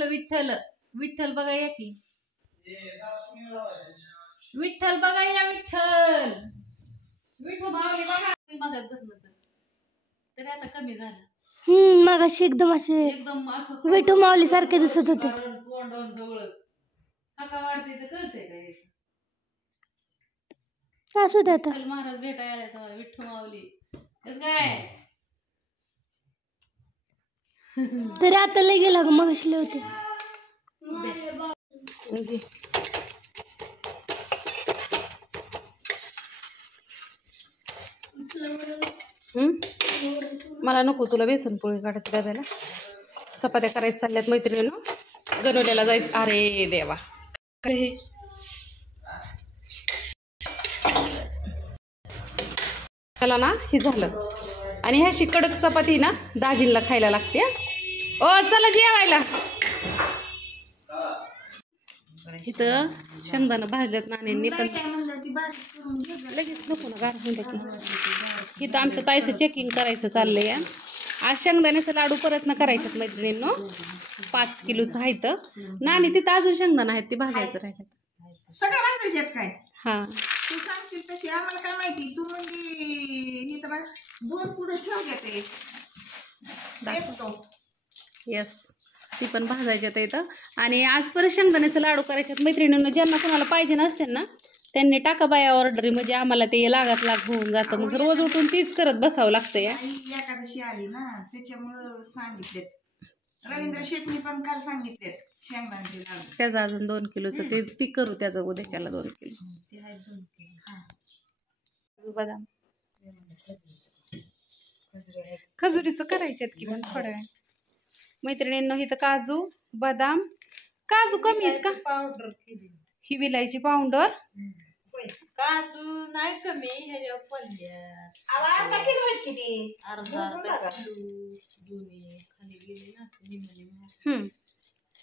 विठ्ठल विठ्ठल विठ्ठल बघा या की विठ्ठल बघा या विठ्ठल विठू माऊली बघा मगच बसलं तरी आता कमी झालं मगाशी एकदम असं विठू माऊली सारखे दिसत होते तोंड डोळं हाका मारते तर कळते काय असू दे आता महाराज भेटायला तेव्हा विठू माऊली काय तरी आता लय गेला मग असले होते मला नको तुला बेसन पोळी काढायची डब्याला चपात्या करायच्या चालल्यात मैत्रिणीनं गणोल्याला जायचं अरे देवा हे त्याला ना हे झालं आणि ह्याशी कडक चपाती ना दाजींला खायला लागते ओ चला जेवायला इथं शेंगदाणा भाजल्यात नाण्यांनी पण लगेच नको ना गार की इथं आमच्या ताईचं चेकिंग करायचं चाललंय आज शेंगदाण्याचं लाडू परत ना करायच्यात मैत्रिणींनो 5 किलोचं आहे तर नाणी तिथं अजून शेंगदाणा आहेत ते भाजायचं राहिलं सगळं भाजायच्यात काय हा तू सांगशील तशी आम्हाला काय माहिती तू म्हणजे तर बघ 2 पुढे ठेव घेते येस ती पण भाजायच्यात इथं आणि आज परत शेंगदाण्याचं लाडू करायच्यात मैत्रिणींना ज्यांना कोणाला पाहिजे नसते ना त्यांनी टाका बाया ऑर्डर म्हणजे आम्हाला ते लागात होऊन जातं मग रोज उठून तीच करत बसावं लागतं या एकादशी आली ना त्याच्यामुळं सांगितलेत रवींद्र शेटनी पण काल सांगितलेत शेंगदाण्याचे लाडू त्याचं अजून 2 किलोचं ते करू त्याचं उद्याच्याला 2 किलो बदाम खजुरीचं करायच्यात की पण थोड्या वेळ मैत्रिणींनो इथं काजू बदाम काजू कमी आहेत का पावडर केली ही विलायची पावडर काजू नाही कमी ह्याच्या पल्ल्या अर्धा किलो आहेत किती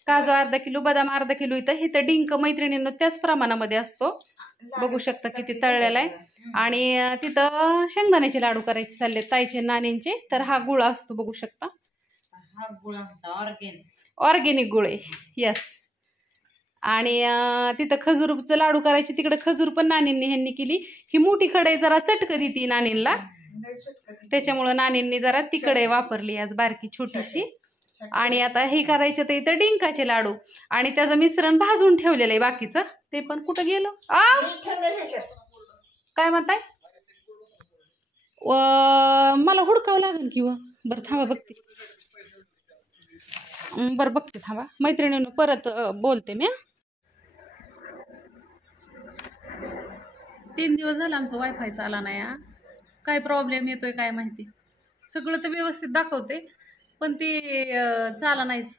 काजू अर्धा किलो बदाम अर्धा किलो इथं डिंक मैत्रिणींनो त्याच प्रमाणामध्ये असतो बघू शकता किती तळलेला आहे आणि तिथं शेंगदाण्याचे लाडू करायचे चालले ताईचे नाण्यांचे तर हा गुळ असतो बघू शकता हा गुळ ऑर्गेनिक गुळ आहे यस आणि तिथं खजूरचं लाडू करायचे तिकडे खजूर पण नानींनी ह्यांनी केली ही मोठी कढई जरा चटक देती नानींला त्याच्यामुळं नानींनी जरा ती कढई वापरली आज बारकी छोटीशी आणि आता हे करायचं तर इथं डिंकाचे लाडू आणि त्याचं मिश्रण भाजून ठेवलेलं आहे बाकीचं ते पण कुठं गेलं काय म्हणताय मला हुडकावं लागेल किंवा बरं थांबा बघते बरं बघते थांबा मैत्रिणीनं परत बोलते मी 3 दिवस झाला आमचं वायफायचा आला नाही काय प्रॉब्लेम येतोय काय माहिती सगळं तर व्यवस्थित दाखवते पण ते चाला नाहीच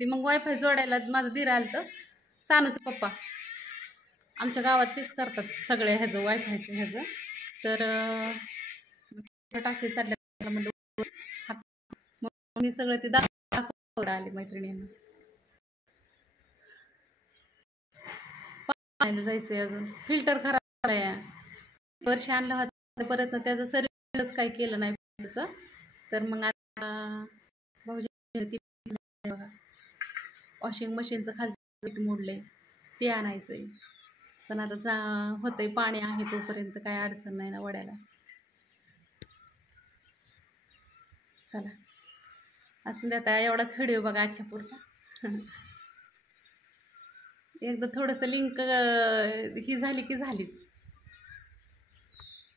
ते मग वायफाय जोडायला माझं दीर आलं तर सानूचं पप्पा आमच्या गावात तेच करतात सगळे ह्याचं वायफायचं ह्याचं तर टाकी चालल्या मी सगळं ते दाखवलं आले मैत्रिणींना पाहायला जायचंय अजून फिल्टर खराब आहे वर्ष आणलं होतं परत त्याचं सर्विस काही केलं नाही त्याचं तर मग आता भाऊजी बघा वॉशिंग मशीनचं खालचं मोडलंय ते आणायचंय पण आता होतंय पाणी आहे तोपर्यंत काय अडचण नाही ना वड्याला चला असं आता एवढाच व्हिडिओ बघा आजच्या पुरता एकदा थोडंसं लिंक ही झाली की झालीच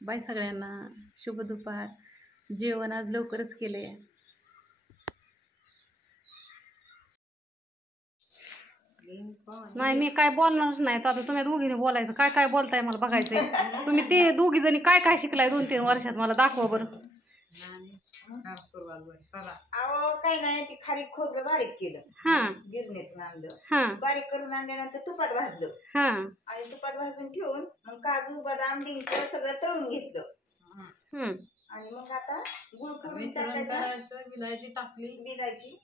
बाय सगळ्यांना शुभ दुपार जेवण आज लवकरच केलंय नाही मी काय बोलणारच नाही तर आता तुम्ही दोघीने बोलायचं काय काय बोलताय मला बघायचंय तुम्ही ते दोघी जणी काय काय शिकलाय 2-3 वर्षात मला दाखवा बरं अहो काही नाही ते खारी खोबरं बारीक केलं गिरणीतून आणलं बारीक करून आणल्यानंतर तुपात भाजलं आणि तुपात भाजून ठेवून मग काजू बदाम डिंक सगळं तळून घेतलं आणि मग आता गुळ करून टाकायचा विलायची टाकली विलायची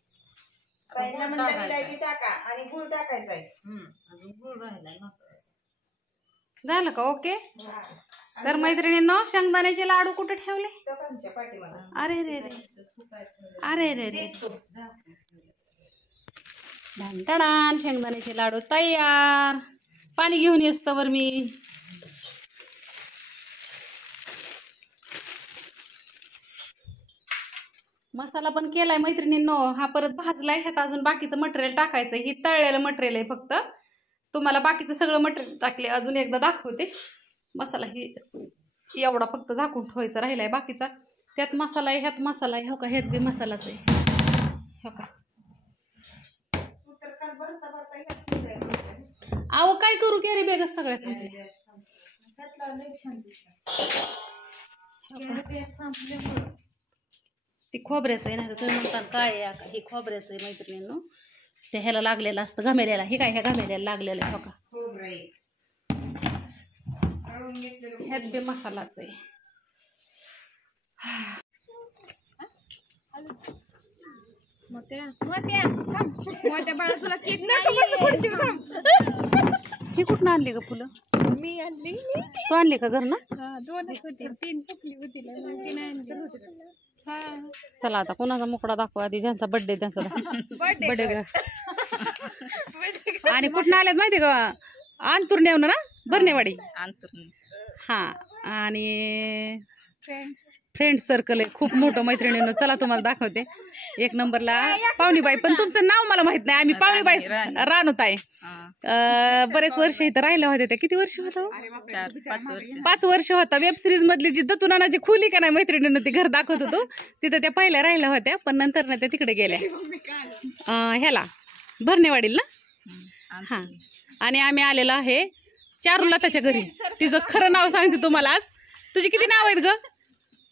पहिला म्हणलं विलायची टाका आणि गुळ टाकायचा आहे अजून गुळ राहिला झालं का ओके तर मैत्रिणींनो शेंगदाण्याचे लाडू कुठे ठेवले अरे रे रे अरे रे रे ढाण शेंगदाण्याचे लाडू तयार. पाणी घेऊन येस्तवर मी. मसाला पण केलाय मैत्रिणींनो. हा परत भाजलाय. ह्यात अजून बाकीचं मटेरियल टाकायचं. ही तळलेलं मटेरियल आहे फक्त. तुम्हाला बाकीचं सगळं मटेरियल टाकले अजून एकदा दाखवते. मसाला ही एवढा फक्त झाकून ठेवायचा राहिलाय. बाकीचा त्यात मसाला आहे, ह्यात मसाला आहे. हो का, ह्यात बी मसालाच आहे. हो का, अहो काय करू कॅरी बॅगच सगळ्या संपल्या. ती खोबऱ्याचं आहे. नाही तर तुम्ही म्हणता काय आहे, हे खोबऱ्याचं आहे मैत्रिणींनो. ते ह्याला लागलेलं असतं घमेल्याला. हे काय ह्या घमेल्याला लागलेलं आहे. हो का, ह्यात बी मसालाच आहे. ही कुठं आणली ग फुलं? मी आणली. तू आणली का घरनं? 3 सुकली होती. चला आता कोणाचा मुकडा दाखवा आधी. ज्यांचा बर्थडे त्यांचा बर्थडे. आणि कुठं आल्यात माहिती का? अंतुर्नेव ना, बर्नेवाडी. हा, आणि फ्रेंड सर्कल आहे खूप मोठं मैत्रिणीनं. चला तुम्हाला दाखवते. एक नंबरला पावनीबाई. पण तुमचं नाव मला माहित नाही. आम्ही पावनीबाई रानत आहे. बरेच वर्ष इथं राहिल्या होत्या. त्या किती वर्ष होतं? 5 वर्ष होता. वेब सिरीज मधली जी दत्तुनानाची खोली का नाही मैत्रिणीनं ती घर दाखवत होतो तिथं त्या पहिल्या राहिल्या होत्या. पण नंतर ना त्या तिकडे गेल्या ह्याला भरणेवाडीला ना. हा, आणि आम्ही आलेलो आहे चारुलताच्या घरी. तिचं खरं नाव सांगते तुम्हाला आज. तुझी किती नाव आहेत ग?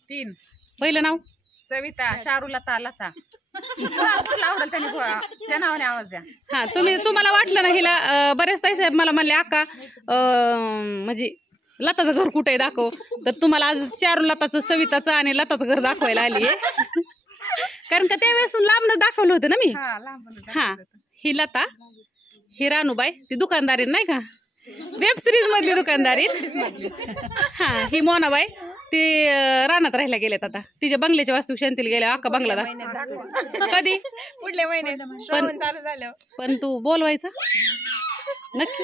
3. पहिलं नाव सविता, चारुलता, लता. आवडेल त्या नावाने आवाज द्या. हा, तुम्हाला वाटलं ना हिला बरेच ताईसाहेब मला म्हणले अक्का म्हणजे लताचं घर कुठे आहे दाखव. तर तुम्हाला आज चारुलताचं, सविताचं आणि लताचं घर दाखवायला आली आहे. कारण का त्यावेळेस लांबनं दाखवलं होतं ना मी. हा, ही लता, ही रानूबाई ती दुकानदारी नाही का, वेब सिरीज मधली दुकानदारी. हा, ही मोनाबाई ती रानात राहायला गेल्यात आता. तिच्या बंगल्याच्या वास्तू शांतीला गेल्या. अक्का बंगला कधी पुढल्या महिन्यात चालू झालं. पण तू बोलवायचा नक्की.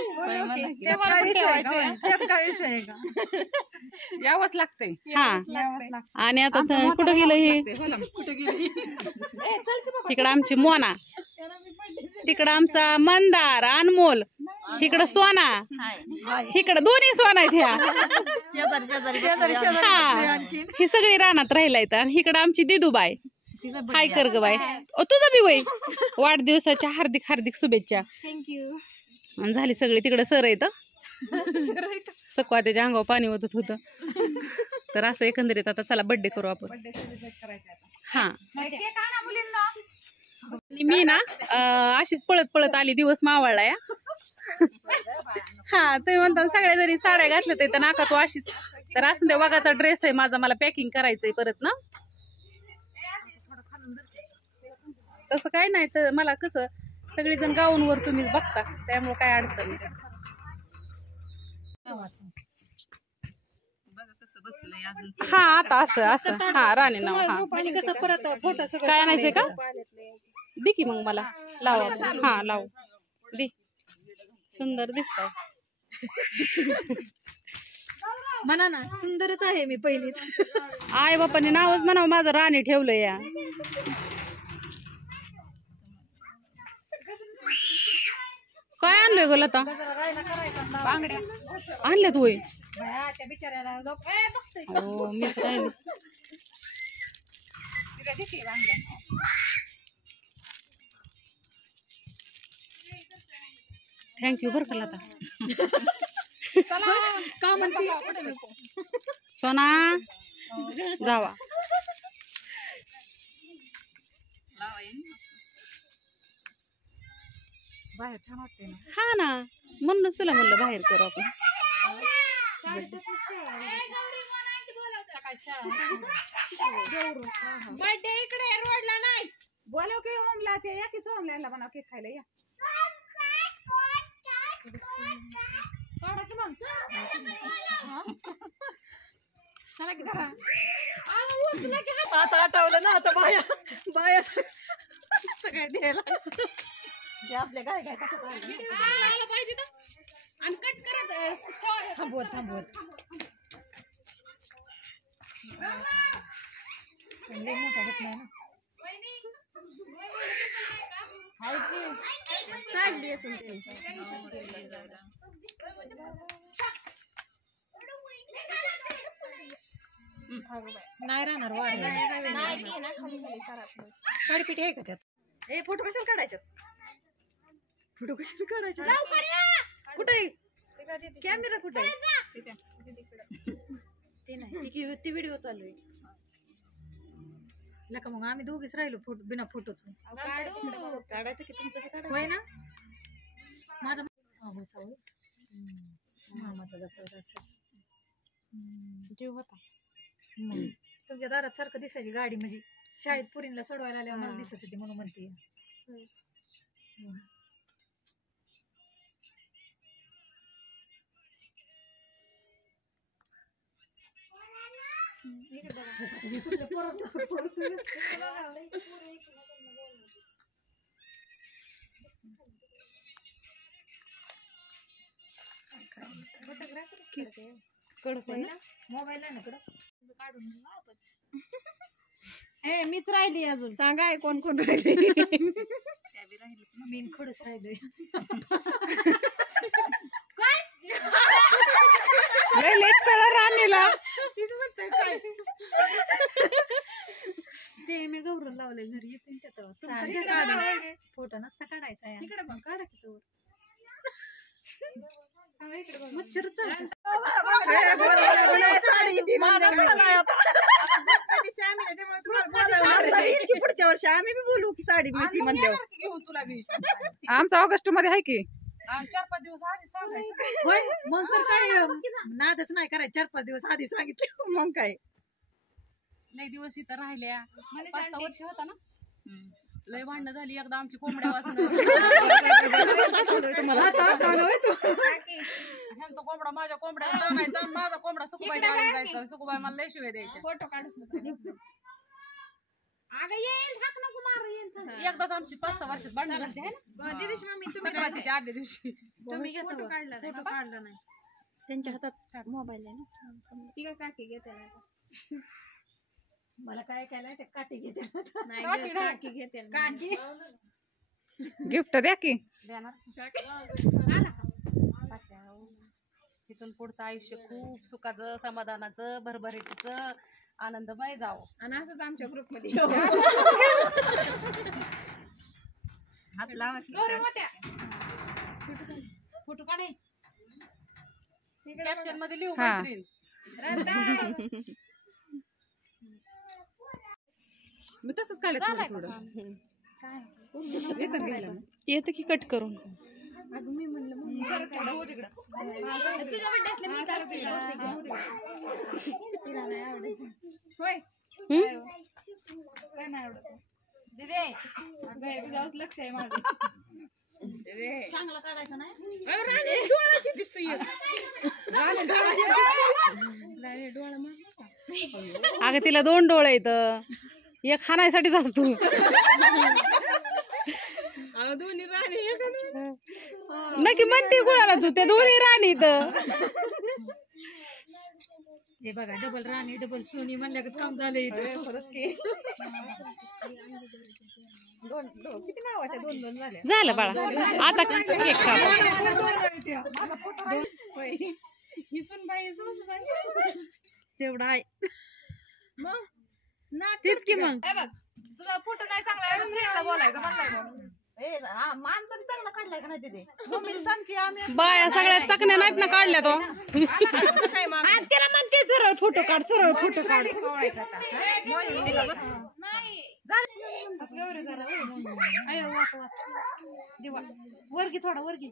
यावंच लागतंय. हा, आणि आता कुठं गेलं हे? इकडं आमची मोना, तिकडं आमचा मंदार, अनमोल, इकडं सोना, इकडं दोन्ही सोना आहेत ह्या. हा, ही सगळी रानात राहिला येत. आणि इकडं आमची दिदूबाई. हाय कर ग बाय. तुझं बी वय वाढदिवसाच्या हार्दिक हार्दिक शुभेच्छा. थँक्यू. झाली सगळी. तिकडं सर येत सकवा त्याच्या अंगावर पाणी ओतत होतं. तर असं एकंदरीत आता चला बर्थडे करू आपण. हा, मी ना अशीच पळत पळत आली. दिवस मावळला या. हा, तुम्ही म्हणता सगळ्या जरी साड्या घातल्या तर नाका तू अशीच. तर असून त्या वाघाचा ड्रेस आहे माझा. मला पॅकिंग करायचंय परत ना. तसं काय नाही. तर मला कसं सगळेजण गाऊनवर तुम्ही बघता त्यामुळे काय अडचण नाही. हा, आता असं असं. हा, राणी नाव. हा, म्हणजे कसं परत फोटो सगळं काय आणायचंय का? दे की मग मला. लाव. हा, लाव दे. सुंदर दिसत. म्हणा ना, सुंदरच आहे मी पहिलीच. आई बापाने नावच म्हणावं माझं राणी ठेवलं या. काय आणलंय ग लता? आणल्यात होय. मीच राहिली. थँक्यू बरं का लता. का म्हणते सोना जावा. बाहेर छान वाटते ना. हा ना, म्हणूनच तुला म्हणलं बाहेर करू आपण. बर्थडे इकडे रोडला नाही. बोलव की ओमला. ते या की सोमला बनव केक खायला. या चला की जरा. आता आठवलं ना. आता बाया बाया सगळे द्यायला. आपल्या काय काय पाहिजे ना आणि कट करत थांबवत थांबवत मोठा होत नाही ना काढली असेल नाही राहणार काडीपिटी आहे का त्यात ए फोटो कशाला काढायचे फोटो कशाला काढायचे कुठे कॅमेरा कुठे ते नाही ती व्हिडिओ चालू आहे नका मग आम्ही दोघीच राहिलो फोटो बिना फोटोच काढायचं की तुमचं काढायचं होय ना माझा मामाचा जीव होता तुमच्या दारात सारखं दिसायची गाडी म्हणजे शाळेत पुरीला सोडवायला आल्यावर मला दिसत होती म्हणून म्हणते मोबाईल आहे ना काढून ए मीच राहिली अजून सांगा कोण कोण राहिले मी खडूच राहिले राणीला ते मी गौरव लावले घरी येते फोटो नसता काढायचा इकडे पण काढा की तो मच्छर पुढच्या वर्षी आम्ही बी बोलू की साडी मिळती म्हणल्यावर आमचा ऑगस्ट मध्ये आहे की 4-5 दिवस आधी सांगायचं होय मग तर काय नादच नाही करायचं 4-5 दिवस आधी सांगितलं मग काय लय दिवस इथं राहिल्या 5-6 वर्ष होता ना लय भांडणं झाली एकदा आमची कोंबड्या ह्यांचा कोंबडा माझ्या कोंबड्या टाकायचा माझा कोंबडा सुकुबाई काढून जायचा सुकुबाई मला लय शिव्या द्यायच्या फोटो काढून एकदाच आमची 5-6 वर्षात भांडणं झाली संक्रांतीच्या आदल्या दिवशी तुम्ही फोटो काढला नाही त्यांच्या हातात मोबाईल आहे ना ती काय काकी घेते मला काय केलंय ते काठी घेते नाही काकी घेते काकी गिफ्ट द्या की तिथून पुढचं आयुष्य खूप सुखाचं समाधानाचं भरभराटीचं आनंदमय जावं आणि असंच आमच्या ग्रुप मध्ये हात लावा फोटो काढे कॅप्शन मध्ये लिहू मैत्रीण मी तसंच काढलं थोडं येतं की कट करून मी म्हणलं तुझ्या बड्डेला मी काढते तिला नाही आवडत होय काय नाही आवडत दिदे अगं तुझ्यावर लक्ष आहे माझं चांगलं काढायचं नाही डोळ्याची दिसतोय अगं तिला 2 डोळे आहेत एक खाण्यासाठीच असतो दोन्ही राणी नक्की म्हणते कोणाला तू त्या दोन्ही राणी हे बघा डबल राणी डबल सोनी म्हणल्या काम झालं इथं किती नावाच्या 2 झाल्या झालं बाळा आता केक तेवढा आहे मग तेच की मग तुझा फोटो नाही चांगला फ्रेंडला बोलायचं म्हणलाय माणसं चांगला काढलाय का नाही तिथे मम्मी सांगते आम्ही बाया सगळ्या चकण्या नाहीत ना काढल्या तो त्याला म्हणते सरळ फोटो काढ सरळ फोटो काढ वर्गी थोडा वर्गी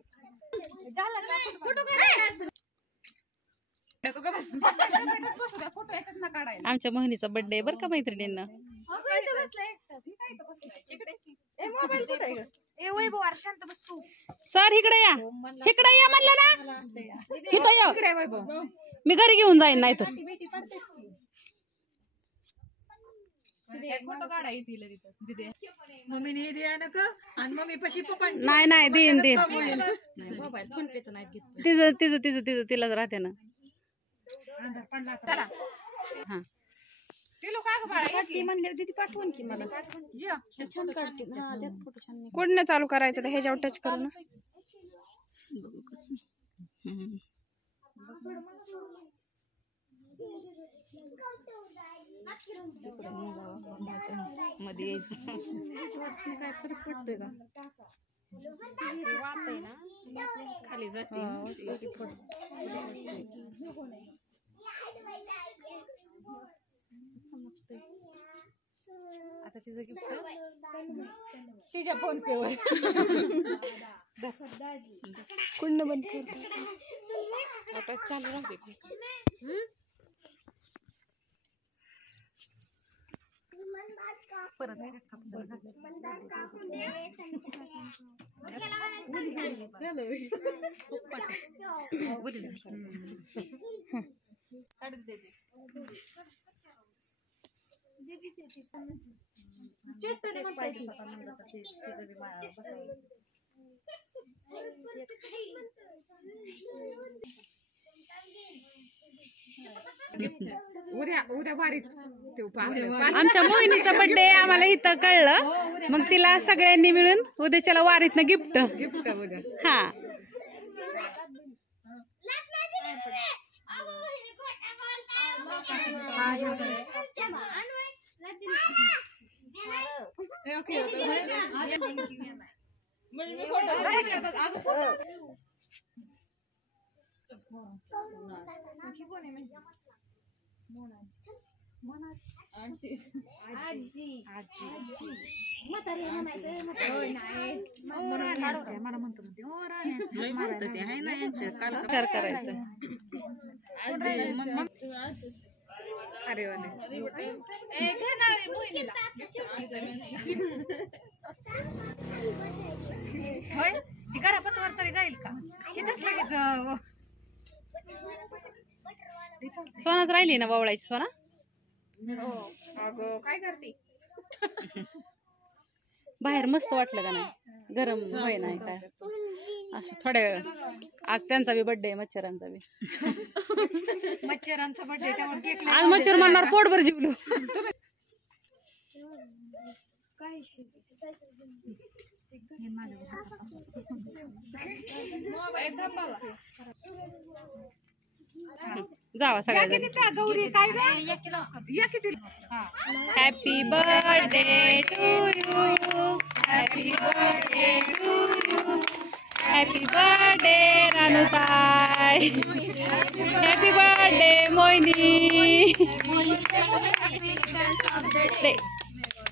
आमच्या मोहिनीचा बर्थडे बर का मैत्रिणींना शांत बस तू सर इकडे या म्हणलं ना इथं या मी घरी घेऊन जाईन नाही तर मम्मीने हे द्या ना का आणि मम्मी पशी पप्पा नाही नाही देईन देईन तिचं तिचं तिचं तिचं तिलाच राहते ना. हा म्हणले होते ती पाठवून की मला छान काढते. कुठनं चालू करायचं तर ह्याच्यावर टच करू ना. मध्ये काय फरक पडतोय का खाली जाते. आता तिचं गिफ्ट तिच्या फोन पे वर कुठनं बंद करतो आता चालू राहते. परत उद्या उद्या वारीत आमच्या मोहिनीचा बर्थडे आम्हाला इथं कळलं, मग तिला सगळ्यांनी मिळून उद्याच्याला वारीतनं गिफ्ट गिफ्ट उद्या. हा करायचं. अरे होय ती घरापतवर तरी जाईल का लगेच सोनाच राहिली ना ववळायची. सोना काय करते बाहेर मस्त वाटलं का नाही? गरम होय नाही काय असं थोड्या वेळ. आज त्यांचा बी बर्थडे मच्छरांचा बी. मच्छरांचा बर्थडे त्यामुळे केक आज मच्छर म्हणणार पोटभर जीवलो. जावा सगळ्या गौरी काय happy birthday to you. Happy birthday to you. Happy birthday रानूताई. Happy birthday Mohini.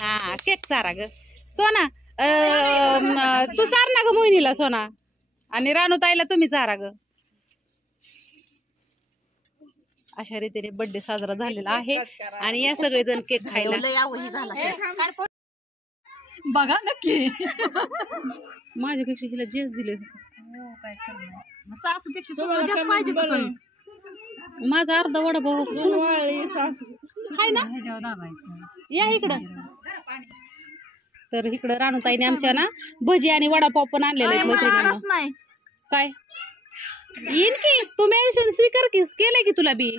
हा केक चारा ग सोना. तू चार ना ग मोहिनीला सोना, आणि रानूताईला तुम्ही चारा ग. अशा रीतीने बर्थडे साजरा झालेला आहे आणि या सगळेजण केक खायला बघा नक्की. माझ्यापेक्षा हिला जेस दिले. माझा अर्धा वडापाव हाय ना. या इकडं. तर इकडं रानूताईने आमच्या ना भजी आणि वडापाव पण आणलेले आहेत. काय येईन की तू मेन्शन स्वीकार केलंय की तुला बी.